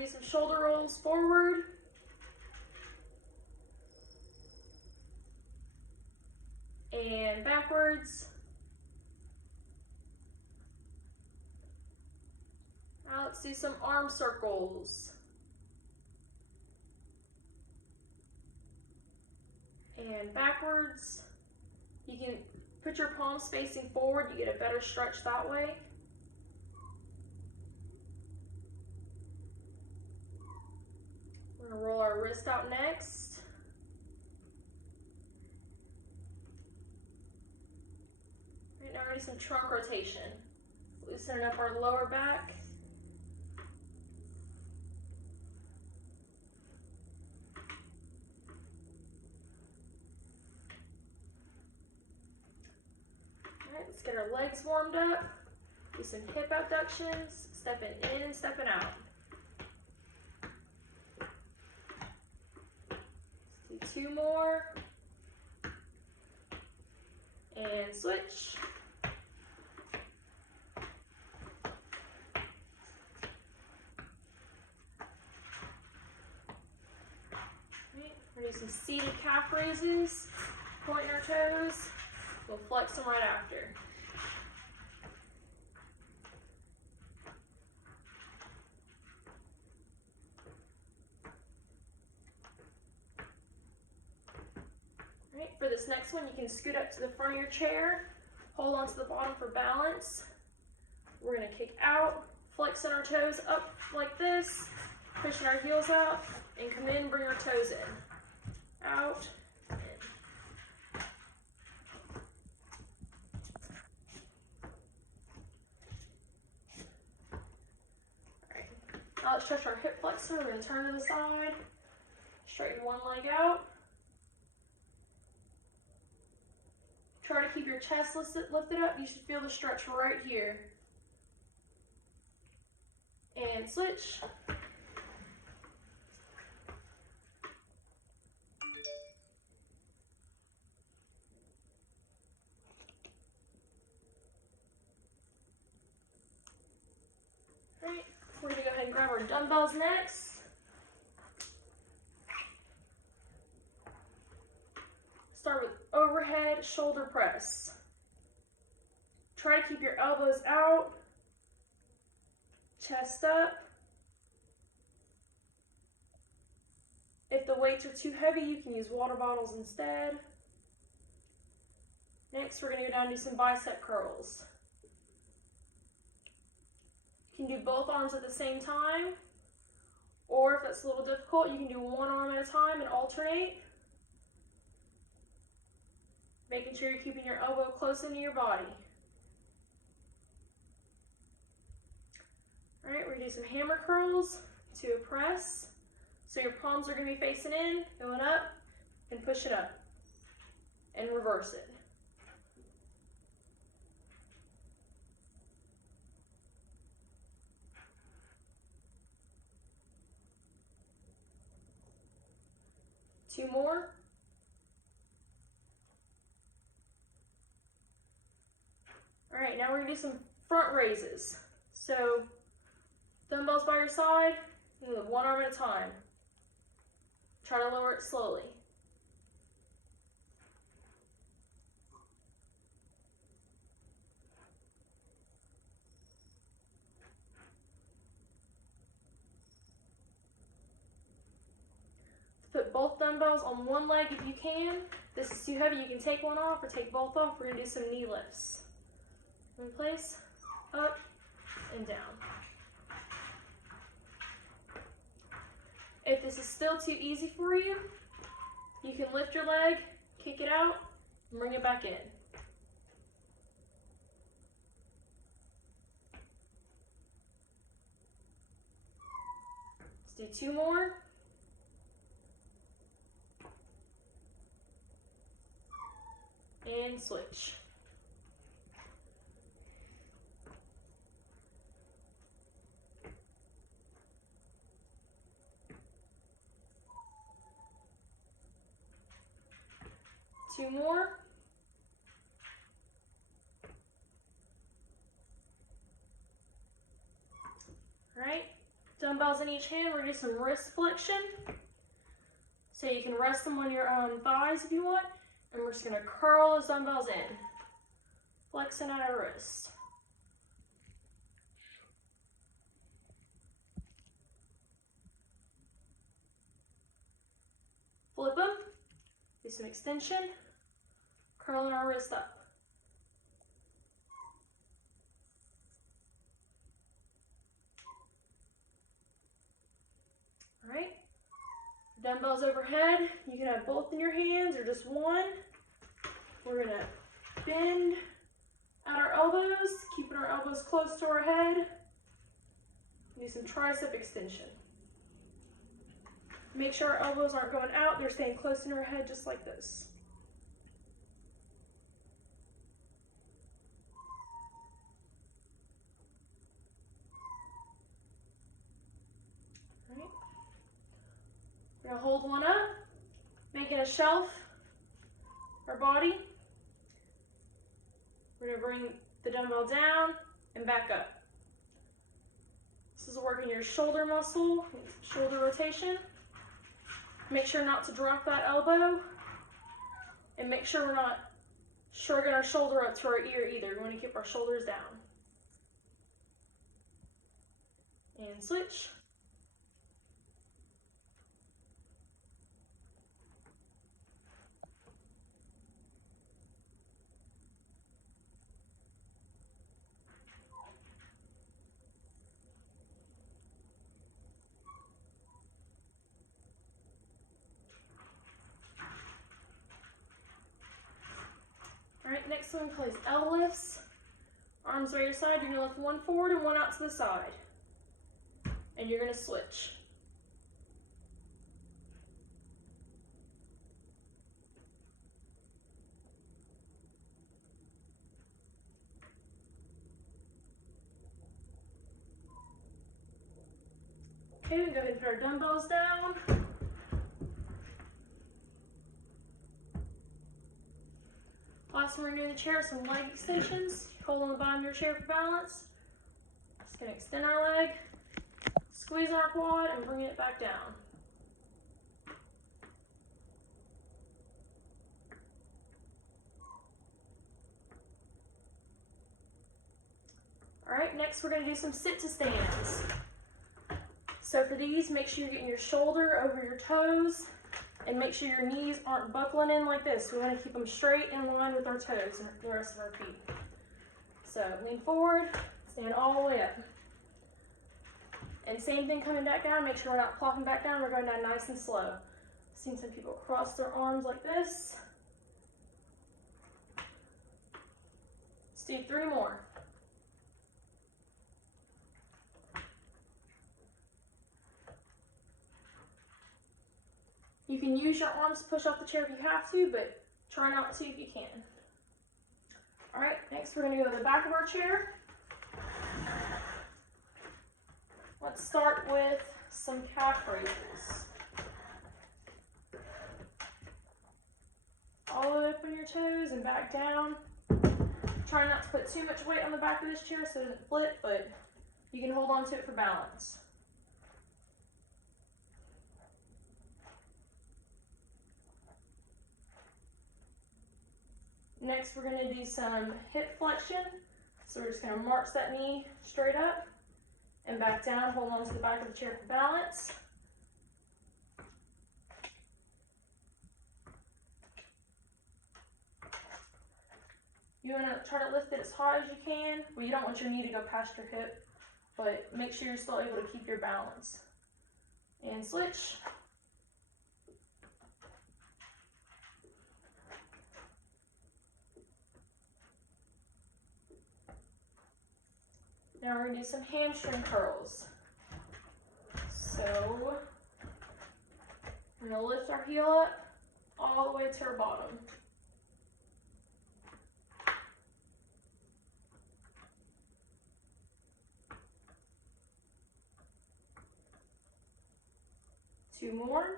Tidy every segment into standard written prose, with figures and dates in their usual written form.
do some shoulder rolls forward. And backwards. Now let's do some arm circles. And backwards. You can put your palms facing forward, you get a better stretch that way. We're going to roll our wrist out next. Right now we're going to do some trunk rotation. Loosening up our lower back. Let's get our legs warmed up. Do some hip abductions, stepping in and stepping out. Let's do 2 more. And switch. Right, we're gonna do some seated calf raises, pointing our toes. We'll flex them right after. All right, for this next one, you can scoot up to the front of your chair, hold on to the bottom for balance. We're gonna kick out, flexing our toes up like this, pushing our heels out, and come in, bring our toes in. Out, in. Now let's stretch our hip flexor. We're going to turn to the side, straighten one leg out. Try to keep your chest lifted up. You should feel the stretch right here. And switch. All right. We're going to go ahead and grab our dumbbells next. Start with overhead shoulder press. Try to keep your elbows out, chest up. If the weights are too heavy, you can use water bottles instead. Next, we're going to go down and do some bicep curls. You can do both arms at the same time, or if that's a little difficult, you can do one arm at a time and alternate, making sure you're keeping your elbow close into your body. All right, we're going to do some hammer curls to a press. So your palms are going to be facing in, going up, and pushing up, and reverse it. Two more. All right, now we're gonna do some front raises. So dumbbells by your side, you do one arm at a time. Try to lower it slowly. Put both dumbbells on one leg if you can. If this is too heavy, you can take one off or take both off. We're gonna do some knee lifts. In place, up and down. If this is still too easy for you, you can lift your leg, kick it out, and bring it back in. Let's do 2 more. And switch. Two more. All right, dumbbells in each hand. We're gonna do some wrist flexion. So you can rest them on your thighs if you want. And we're just gonna curl those dumbbells in. Flexing at our wrist. Flip them. Do some extension. Curling our wrist up. All right. Dumbbells overhead. You can have both in your hands or just one. We're gonna bend at our elbows, keeping our elbows close to our head. Do some tricep extension. Make sure our elbows aren't going out, they're staying close to our head just like this. All right. We're gonna hold one up, making a shelf, our body. We're gonna bring the dumbbell down and back up. This is working your shoulder muscle, shoulder rotation. Make sure not to drop that elbow, and make sure we're not shrugging our shoulder up to our ear either. We want to keep our shoulders down. And switch. All right, next one plays L lifts. Arms right side, you're gonna lift one forward and one out to the side. And you're gonna switch. Okay, we can go ahead and put our dumbbells down. Last one we're gonna do in the chair, some leg extensions. Hold on the bottom of your chair for balance. Just gonna extend our leg, squeeze our quad, and bring it back down. All right, next we're gonna do some sit to stands. So for these, make sure you're getting your shoulder over your toes, and make sure your knees aren't buckling in like this. We want to keep them straight in line with our toes and the rest of our feet. So lean forward, stand all the way up. And same thing coming back down, make sure we're not plopping back down, we're going down nice and slow. I've seen some people cross their arms like this. Let's do 3 more. You can use your arms to push off the chair if you have to, but try not to if you can. All right, next we're gonna go to the back of our chair. Let's start with some calf raises. All the way up on your toes and back down. Try not to put too much weight on the back of this chair so it doesn't flip, but you can hold on to it for balance. Next, we're gonna do some hip flexion. So we're just gonna march that knee straight up and back down, hold on to the back of the chair for balance. You wanna try to lift it as high as you can. Well, you don't want your knee to go past your hip, but make sure you're still able to keep your balance. And switch. Now we're gonna do some hamstring curls. So we're gonna lift our heel up all the way to our bottom. Two more.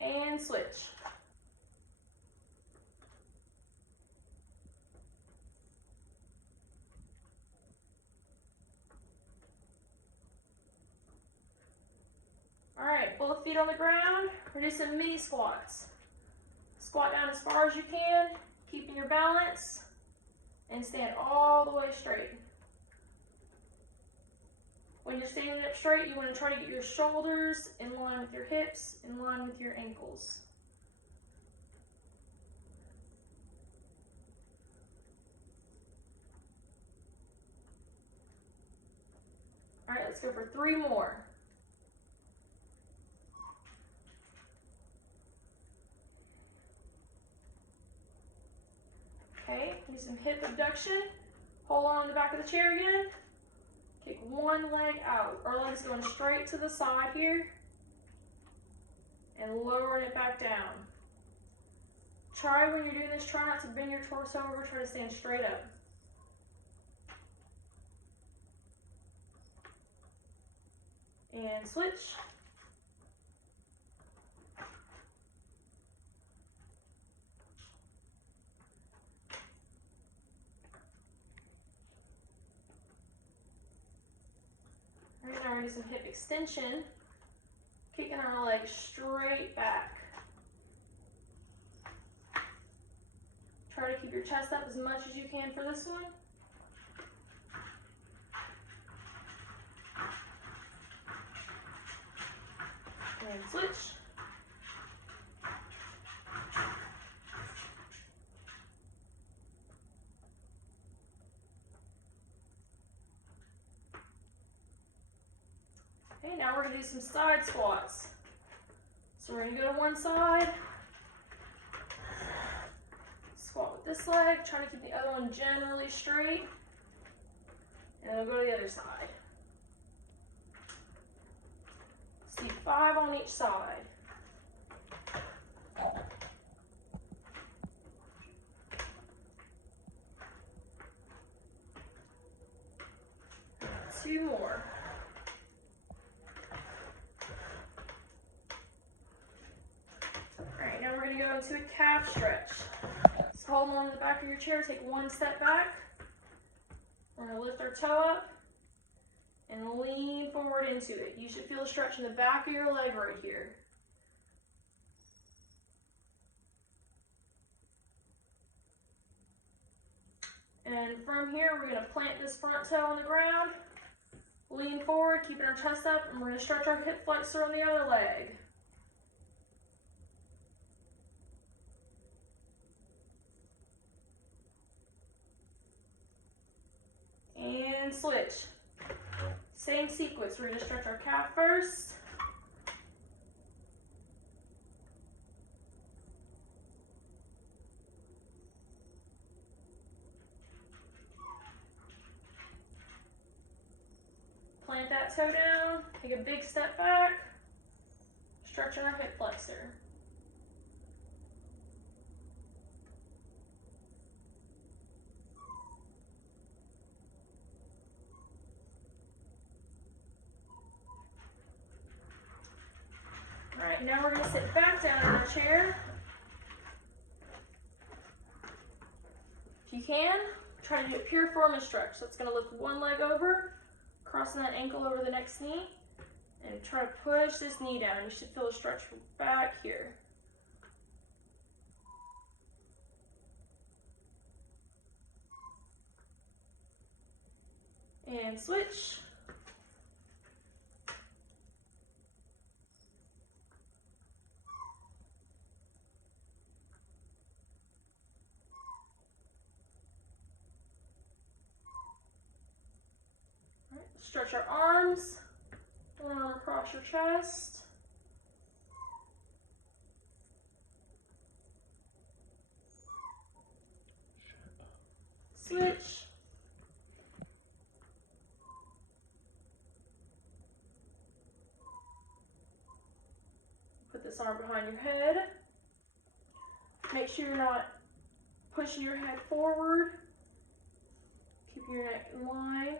And switch. both feet on the ground. We're gonna do some mini squats. Squat down as far as you can, keeping your balance, and stand all the way straight. When you're standing up straight, you want to try to get your shoulders in line with your hips, in line with your ankles. All right, let's go for 3 more. Okay, do some hip abduction. Hold on to the back of the chair again. Kick one leg out. Our leg's going straight to the side here. And lowering it back down. Try when you're doing this, try not to bend your torso over, try to stand straight up. And switch. All right, now we're going to do some hip extension. Kicking our legs straight back. Try to keep your chest up as much as you can for this one. And switch. Okay, now we're going to do some side squats. So we're going to go to one side. Squat with this leg, trying to keep the other one generally straight. And then we'll go to the other side. Let's do 5 on each side. Two more. Alright, now we're going to go into a calf stretch. So hold on to the back of your chair, take one step back. We're going to lift our toe up and lean forward into it. You should feel a stretch in the back of your leg right here. And from here, we're going to plant this front toe on the ground, lean forward, keeping our chest up, and we're going to stretch our hip flexor on the other leg. And switch. Same sequence, we're going to stretch our calf first. Plant that toe down, take a big step back, stretching our hip flexor. All right, now we're going to sit back down in our chair. If you can, try to do a pure foreman stretch. So it's going to lift one leg over, crossing that ankle over the next knee, and try to push this knee down. You should feel a stretch back here. And switch. Stretch our arms, one arm across your chest. Switch. Put this arm behind your head. Make sure you're not pushing your head forward. Keep your neck in line.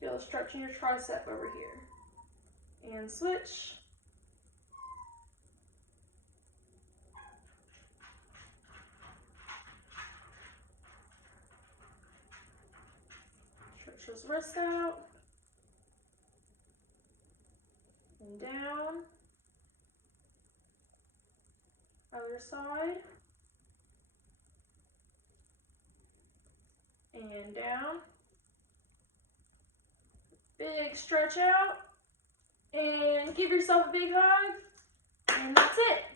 Feel stretching your tricep over here. And switch. Stretch those wrists out. and down. Other side. And down. Big stretch out. And give yourself a big hug. And that's it.